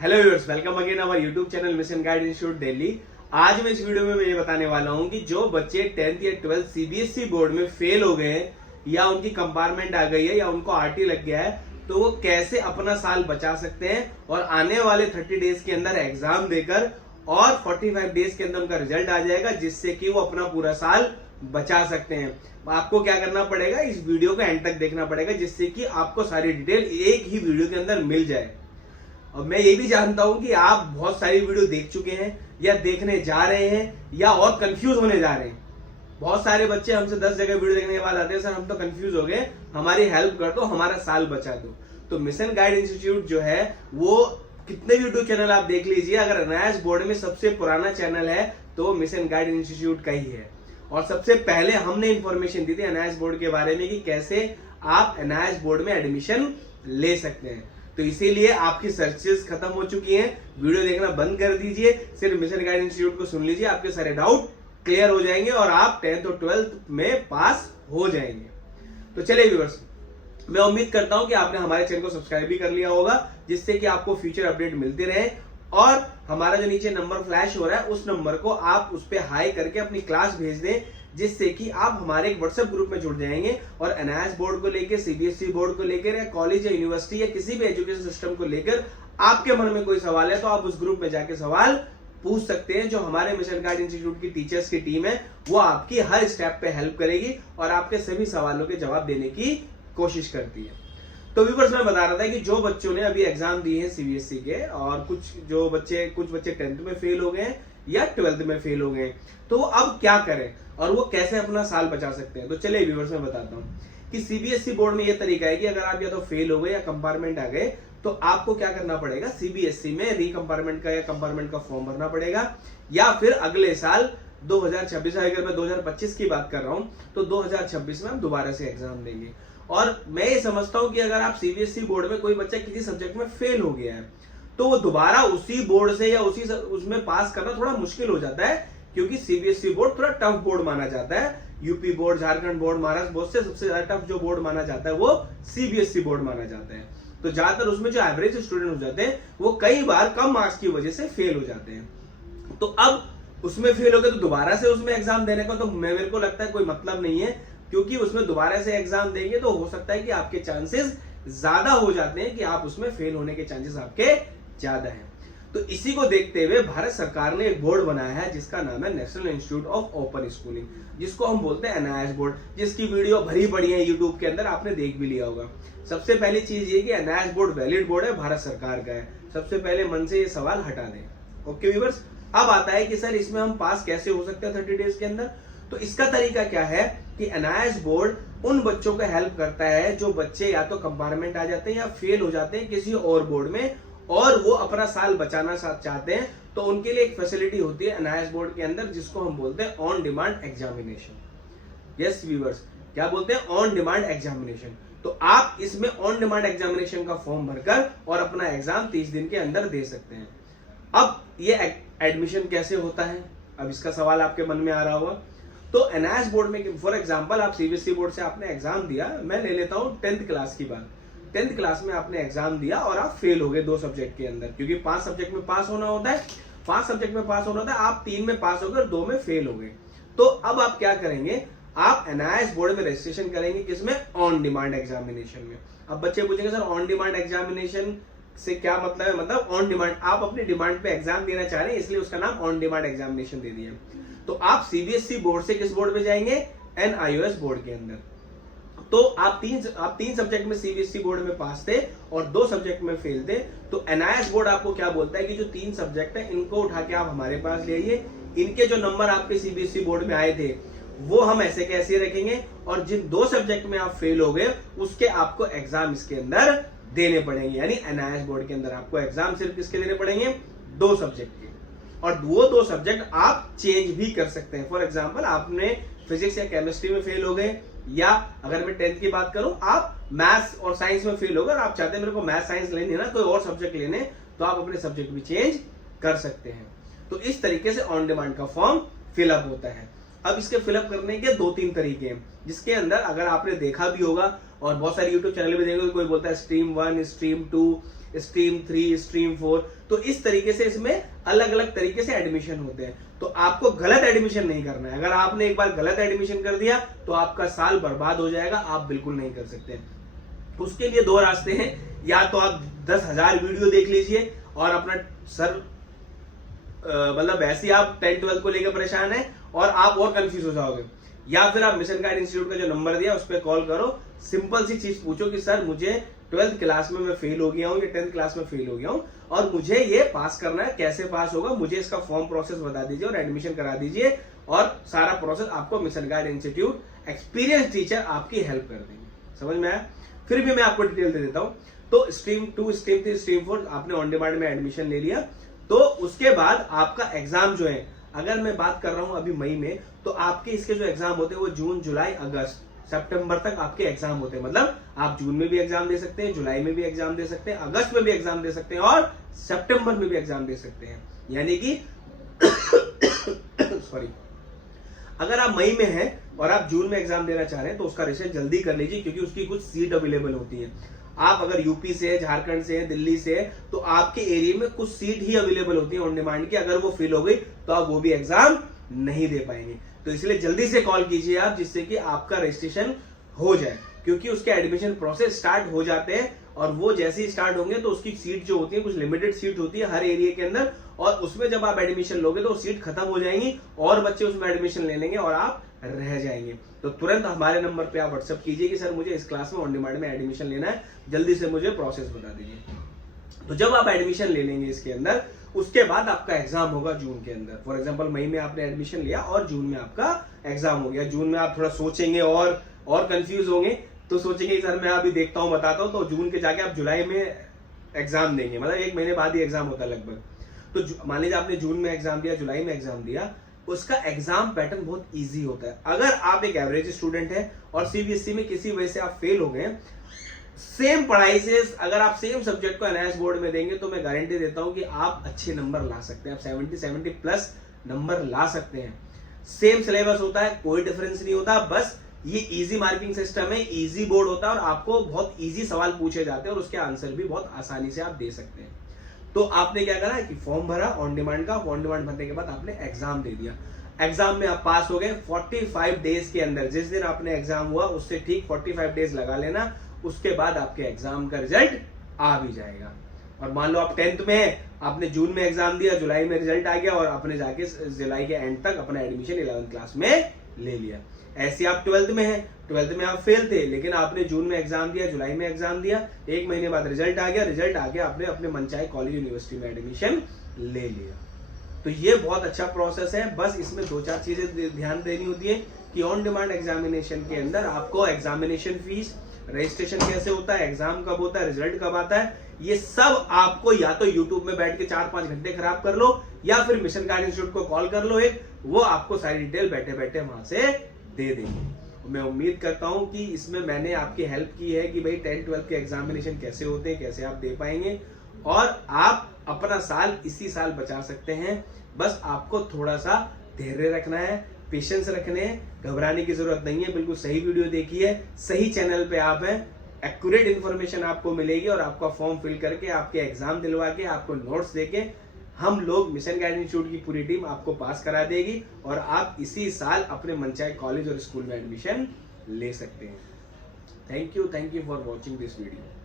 Hello viewers, welcome again our YouTube channel Mission Guide Institute Delhi. आज मैं इस video में ये बताने वाला हूं कि जो बच्चे 10th या 12th सीबीएसई बोर्ड में फेल हो गए हैं या उनकी कंपार्टमेंट आ गई है या उनको आरटी लग गया है, तो वो कैसे अपना साल बचा सकते हैं और आने वाले 30 डेज के अंदर एग्जाम देकर और 45 डेज के अंदर उनका रिजल्ट आ जाएगा, जिससे कि वो अपना पूरा साल बचा सकते हैं। आपको क्या करना पड़ेगा, इस वीडियो को एंड तक देखना पड़ेगा, जिससे कि आपको सारी डिटेल एक ही वीडियो के अंदर मिल जाए। और मैं ये भी जानता हूं कि आप बहुत सारी वीडियो देख चुके हैं या देखने जा रहे हैं या और कंफ्यूज होने जा रहे हैं। बहुत सारे बच्चे हमसे 10 जगह वीडियो देखने के बाद आते हैं, सर हम तो कंफ्यूज हो गए, हमारी हेल्प कर दो, हमारा साल बचा दो। तो मिशन गाइड इंस्टीट्यूट जो है वो कितने भी यूट्यूब चैनल आप देख लीजिए, अगर एनआईएस बोर्ड में सबसे पुराना चैनल है तो मिशन गाइड इंस्टीट्यूट का ही है। और सबसे पहले हमने इंफॉर्मेशन दी थी एनआईएस बोर्ड के बारे में कि कैसे आप एनआईएस बोर्ड में एडमिशन ले सकते हैं। तो इसीलिए आपकी सर्चेस खत्म हो चुकी हैं, वीडियो देखना बंद कर दीजिए, सिर्फ मिशन गाइड इंस्टीट्यूट को सुन लीजिए, आपके सारे डाउट क्लियर हो जाएंगे और आप 10th और 12th में पास हो जाएंगे। तो चलिए व्यूअर्स, मैं उम्मीद करता हूं कि आपने हमारे चैनल को सब्सक्राइब भी कर लिया होगा, जिससे कि आपको फ्यूचर अपडेट मिलते रहे। और हमारा जो नीचे नंबर फ्लैश हो रहा है उस नंबर को आप उस पर हाई करके अपनी क्लास भेज दें, जिससे कि आप हमारे एक व्हाट्सएप ग्रुप में जुड़ जाएंगे और एनआईएस बोर्ड को लेकर, सीबीएसई बोर्ड को लेकर या कॉलेज या यूनिवर्सिटी या किसी भी एजुकेशन सिस्टम को लेकर आपके मन में कोई सवाल है तो आप उस ग्रुप में जाके सवाल पूछ सकते हैं। जो हमारे मिशन गाइड इंस्टीट्यूट की टीचर्स की टीम है वो आपकी हर स्टेप पे हेल्प करेगी और आपके सभी सवालों के जवाब देने की कोशिश करती है। तो व्यूअर्स, मैं बता रहा था कि जो बच्चों ने अभी एग्जाम दिए हैं सीबीएसई के और कुछ बच्चे 10th में फेल हो गए हैं या 12th में फेल हो गए, तो वो अब क्या करें और वो कैसे अपना साल बचा सकते हैं। तो चलिए व्यूअर्स, मैं बताता हूं कि सीबीएसई बोर्ड में ये तरीका है कि अगर आप या तो फेल हो गए या कंपार्टमेंट आ गए तो आपको क्या करना पड़ेगा, सीबीएसई में रीकंपार्टमेंट का या कंपार्टमेंट का फॉर्म भरना पड़ेगा, या फिर अगले साल 2026, अगर मैं 2025 की बात कर रहा हूं तो 2026 में हम दोबारा से एग्जाम देंगे। और मैं ये समझता हूं कि अगर आप सीबीएसई बोर्ड में कोई बच्चा किसी सब्जेक्ट में फेल हो गया है तो वो दोबारा उसी बोर्ड से या उसमें पास करना थोड़ा मुश्किल हो जाता है, क्योंकि सीबीएसई बोर्ड थोड़ा टफ बोर्ड माना जाता है। UP board, Jharkhand board, Maharashtra board से सबसे ज्यादा टफ जो बोर्ड माना जाता है वो सीबीएसई बोर्ड माना जाता है। तो ज्यादातर उसमें जो एवरेज स्टूडेंट हो जाते हैं वो कई बार कम मार्क्स की वजह से फेल हो जाते हैं। तो अब उसमें फेल हो गए तो दोबारा से उसमें एग्जाम देने का तो मेरे को लगता है कोई मतलब नहीं है, क्योंकि उसमें दोबारा से एग्जाम देंगे तो हो सकता है कि आपके चांसेस ज्यादा हो जाते हैं कि आप उसमें फेल होने के चांसेस आपके ज्यादा हैं। तो इसी को देखते हुए भारत सरकार ने एक बोर्ड बनाया है जिसका नाम है national institute of open schooling, जिसको हम बोलते हैं एनआईएस बोर्ड, जिसकी वीडियो भरी पड़ी है यूट्यूब के अंदर, आपने देख भी लिया होगा। सबसे पहली चीज ये कि एनआईएस बोर्ड वैलिड बोर्ड है, भारत सरकार का है। सबसे पहले मन से ये सवाल हटा दें। ओके व्यूअर्स, अब आता है कि सर इसमें हम पास कैसे हो सकते हैं 30 डेज के अंदर। तो इसका तरीका क्या है कि एनआईएस बोर्ड उन बच्चों को हेल्प करता है जो बच्चे या तो कंपार्टमेंट आ जाते हैं या फेल हो जाते हैं किसी और बोर्ड में और वो अपना साल बचाना चाहते हैं, तो उनके लिए एक फैसिलिटी होती है एनआईएस बोर्ड के अंदर, जिसको हम बोलते हैं on demand examination. Yes viewers, क्या बोलते हैं, ऑन डिमांड एग्जामिनेशन। तो आप इसमें ऑन डिमांड एग्जामिनेशन का फॉर्म भरकर और अपना एग्जाम 30 दिन के अंदर दे सकते हैं। अब ये एडमिशन कैसे होता है, अब इसका सवाल आपके मन में आ रहा होगा। तो एनआईएस बोर्ड में फॉर एग्जांपल आप सीबीएसई बोर्ड से आपने एग्जाम दिया, मैं ले लेता हूं 10th क्लास की बात। 10th क्लास में आपने एग्जाम दिया और आप फेल हो गए 2 सब्जेक्ट के अंदर, क्योंकि 5 सब्जेक्ट में पास होना होता है, 5 सब्जेक्ट में पास होना होता है, आप 3 में पास हो गए और 2 में फेल हो गए। तो अब आप क्या करेंगे, आप एनआईएस बोर्ड में रजिस्ट्रेशन करेंगे, किसमें, ऑन डिमांड एग्जामिनेशन में। अब बच्चे पूछेंगे सर ऑन डिमांड एग्जामिनेशन से क्या मतलब है, मतलब ऑन डिमांड, आप अपनी डिमांड पे एग्जाम देना चाह रहे हैं इसलिए उसका नाम ऑन डिमांड एग्जामिनेशन दे दिया। तो आप सीबीएसई बोर्ड से किस बोर्ड पे जाएंगे, एनआईओएस बोर्ड के अंदर। तो आप तीन सब्जेक्ट में सीबीएसई बोर्ड में पास थे और 2 सब्जेक्ट में फेल थे, तो एनआईएस बोर्ड आपको क्या बोलता है कि जो 3 सब्जेक्ट है इनको उठा के आप हमारे पास ले आइए, इनके जो नंबर आपके सीबीएसई बोर्ड में आए थे वो हम ऐसे कैसे रखेंगे, और जिन 2 सब्जेक्ट में आप फेल हो गए उसके आपको एग्जाम इसके अंदर देने पड़ेंगे। यानी एनआईएस बोर्ड के अंदर आपको एग्जाम सिर्फ किसके देने पड़ेंगे, 2 सब्जेक्ट के, और वो 2 सब्जेक्ट आप चेंज भी कर सकते हैं। फॉर एग्जांपल आपने फिजिक्स या केमिस्ट्री में फेल हो गए, या अगर मैं 10th की बात करूं आप मैथ्स और साइंस में फेल हो गए और आप चाहते हैं मेरे को मैथ साइंस लेने ना कोई और सब्जेक्ट लेने, तो आप अपने सब्जेक्ट भी चेंज कर सकते हैं। तो इस तरीके से ऑन डिमांड का फॉर्म फिलअप होता है। अब इसके फिलअप करने के 2-3 तरीके हैं, जिसके अंदर अगर आपने देखा भी होगा और बहुत सारे यूट्यूब चैनल में देखोगे, कोई बोलता है स्ट्रीम 1, स्ट्रीम 2 स्ट्रीम 3, स्ट्रीम 4। तो इस तरीके से इसमें अलग अलग तरीके से एडमिशन होते हैं। तो आपको गलत एडमिशन नहीं करना है। अगर आपने एक बार गलत एडमिशन कर दिया तो आपका साल बर्बाद हो जाएगा, आप बिल्कुल नहीं कर सकते। उसके लिए दो रास्ते हैं, या तो आप 10,000 वीडियो देख लीजिए और अपना सर मतलब वैसे ही आप 10-12 को लेकर परेशान है और आप और कंफ्यूज हो जाओगे, या फिर आप मिशन गाइड इंस्टीट्यूट का जो नंबर दिया उस पर कॉल करो, सिंपल सी चीज पूछो कि सर मुझे 12th क्लास में मैं फेल हो गया हूँ या 10th क्लास में फेल हो गया हूँ और मुझे ये पास करना है, कैसे पास होगा, मुझे इसका फॉर्म प्रोसेस बता दीजिए और एडमिशन करा दीजिए। और सारा प्रोसेस आपको mission Guide institute experience teacher आपकी हेल्प कर देंगे। समझ में आया? फिर भी मैं आपको डिटेल दे देता हूँ। तो स्ट्रीम 2, स्ट्रीम 3, स्ट्रीम 4 आपने ऑन डिमांड में एडमिशन ले लिया, तो उसके बाद आपका एग्जाम जो है, अगर मैं बात कर रहा हूं अभी मई में, तो आपके इसके जो एग्जाम होते हैं वो जून, जुलाई, अगस्त, सितंबर तक आपके एग्जाम होते हैं। मतलब आप जून में भी एग्जाम दे सकते हैं, जुलाई में भी एग्जाम दे सकते हैं, अगस्त में भी एग्जाम दे सकते हैं और सितंबर में भी एग्जाम दे सकते हैं। यानी कि सॉरी, अगर आप मई में हैं और आप जून में एग्जाम देना चाह रहे हैं तो उसका रिजल्ट जल्दी कर लीजिए, क्योंकि उसकी कुछ सीट अवेलेबल होती है। आप अगर यूपी से है, झारखंड से है, दिल्ली से है, तो आपके एरिया में कुछ सीट ही अवेलेबल होती है ऑन डिमांड की। अगर वो फिल हो गई तो आप वो भी एग्जाम नहीं दे पाएंगे। तो इसलिए जल्दी से कॉल कीजिए आप, जिससे कि आपका रजिस्ट्रेशन हो जाए, क्योंकि उसके एडमिशन प्रोसेस स्टार्ट हो जाते हैं और वो जैसे ही स्टार्ट होंगे तो उसकी सीट जो होती है, कुछ लिमिटेड सीट होती है हर एरिया के अंदर, और उसमें जब आप एडमिशन लोगे तो सीट खत्म हो जाएंगी और बच्चे उसमें एडमिशन ले लेंगे और आप रह जाएंगे। तो तुरंत हमारे नंबर पे आप व्हाट्सएप कीजिए कि सर मुझे इस क्लास में ऑन डिमांड में एडमिशन लेना है, जल्दी से मुझे प्रोसेस बता दीजिए। तो जब आप एडमिशन ले लेंगे इसके अंदर, उसके बाद आपका एग्जाम होगा जून के अंदर। फॉर एग्जांपल मई में आपने एडमिशन लिया और जून में आपका एग्जाम हो गया। जून में आप थोड़ा सोचेंगे और कंफ्यूज होंगे, तो सोचेंगे सर मैं अभी देखता हूँ, बताता हूँ, तो जून के जाके आप जुलाई में एग्जाम देंगे, मतलब 1 महीने बाद ही एग्जाम होता है लगभग। तो मान लीजिए आपने जून में एग्जाम दिया, जुलाई में एग्जाम दिया, उसका एग्जाम पैटर्न बहुत इजी होता है। अगर आप एक एवरेज स्टूडेंट है और सीबीएसई में किसी वजह से आप फेल हो गए, सेम पढ़ाई से अगर आप सेम सब्जेक्ट को एनआईएस बोर्ड में देंगे तो मैं गारंटी देता हूं कि आप अच्छे नंबर ला सकते हैं। आप 70 प्लस नंबर ला सकते हैं। सेम सिलेबस होता है, कोई डिफरेंस नहीं होता, बस ये इजी मार्किंग सिस्टम है, इजी बोर्ड होता है और आपको बहुत इजी सवाल पूछे जाते हैं और उसके आंसर भी बहुत आसानी से आप दे सकते हैं। तो आपने क्या करा कि फॉर्म भरा ऑन डिमांड का, ऑन डिमांड भरने के बाद आपने एग्जाम दे दिया, एग्जाम में आप पास हो गए। 45 डेज के अंदर, जिस दिन आपने एग्जाम हुआ उससे ठीक 45 डेज लगा लेना, उसके बाद आपके एग्जाम का रिजल्ट आ भी जाएगा। और मान लो आप 10th में है, आपने जून में एग्जाम दिया, जुलाई में रिजल्ट आ गया और आपने जाके जुलाई के एंड तक अपना एडमिशन 11th क्लास में ले लिया। ऐसे आप 12th में है, 12th में आप फेल थे, लेकिन आपने जून में एग्जाम दिया, जुलाई में एग्जाम दिया, 1 महीने बाद रिजल्ट आ गया, रिजल्ट आ गया, आपने अपने मनचाहे कॉलेज यूनिवर्सिटी में एडमिशन ले लिया। तो ये बहुत अच्छा प्रोसेस है। बस इसमें 2-4 चीजें ध्यान देनी होती है कि ऑन डिमांड एग्जामिनेशन के अंदर आपको एग्जामिनेशन फीस, रजिस्ट्रेशन कैसे होता है, एग्जाम कब होता है, रिजल्ट कब आता है, ये सब आपको या तो यूट्यूब में बैठ के 4-5 घंटे खराब कर लो या फिर मिशन गाइड इंस्टीट्यूट को कॉल कर लो, एक वो आपको सारी डिटेल बैठे बैठे वहां से दे देंगे। मैं उम्मीद करता हूं कि इसमें मैंने आपकी हेल्प की है कि भाई 10-12 के एग्जामिनेशन कैसे होते हैं, कैसे आप दे पाएंगे और आप अपना साल इसी साल बचा सकते हैं। बस आपको थोड़ा सा धैर्य रखना है, पेशेंस रखने हैं, घबराने की जरूरत नहीं है। बिल्कुल सही वीडियो देखिए, सही चैनल पे आप हैं, एक्यूरेट इंफॉर्मेशन आपको मिलेगी और आपका फॉर्म फिल करके, आपके एग्जाम दिलवा के, आपको नोट्स देके हम लोग मिशन गाइड इंस्टीट्यूट की पूरी टीम आपको पास करा देगी और आप इसी साल अपने मनचाहे कॉलेज और स्कूल में एडमिशन ले सकते हैं। Thank you for watching this video.